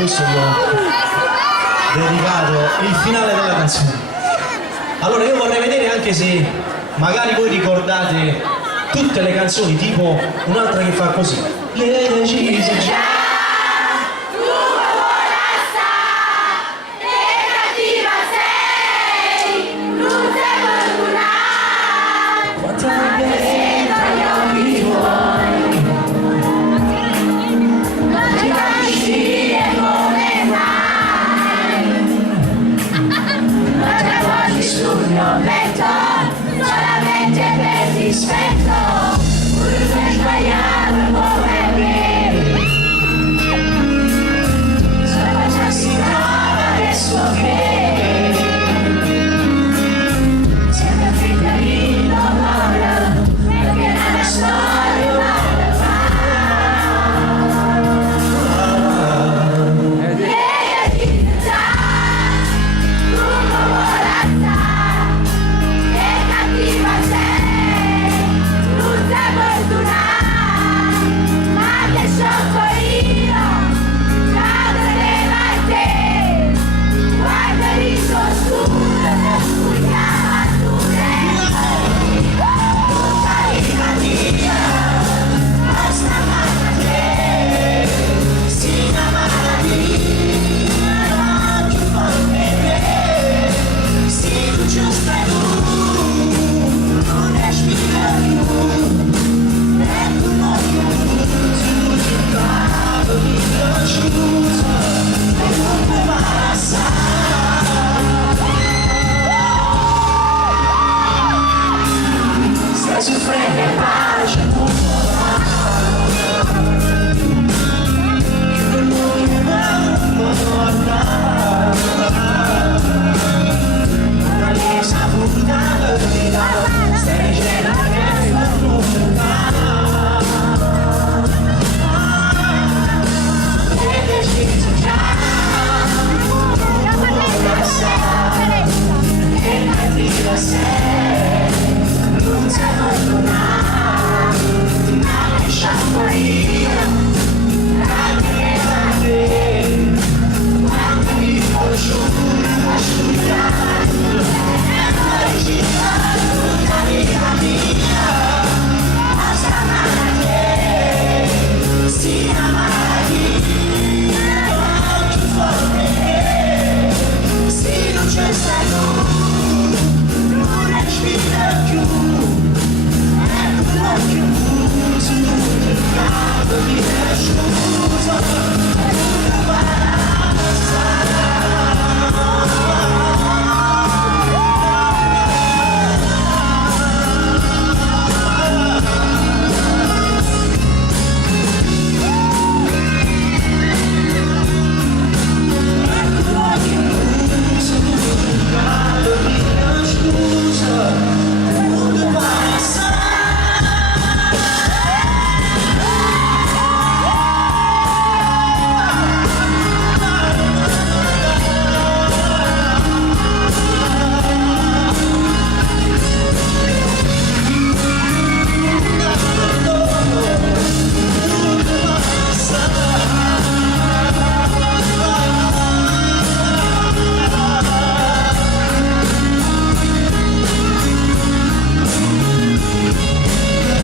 questo vi ho dedicato il finale della canzone. Allora io vorrei vedere, anche se magari voi ricordate tutte le canzoni, tipo un'altra che fa così. Le decise già. Solamente per rispetto, pur per sbagliare come me. Solo già si trova adesso che sempre finta di l'amore, perché nella storia umana fa. E di già, come volata. Yes.